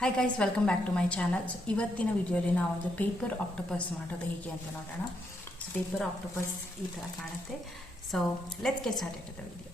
Hi guys, welcome back to my channel. So ಇವತ್ತಿನ ವಿಡಿಯೋಲಿ ನಾವೊಂದು ಪೇಪರ್ ಆಕ್ಟೋಪಸ್ ಮಾಡೋದು ಹೇಗೆ ಅಂತ ನೋಡೋಣ. ಸೊ ಪೇಪರ್ ಆಕ್ಟೋಪಸ್ ಈ ಥರ ಕಾಣುತ್ತೆ. So let's get started the video.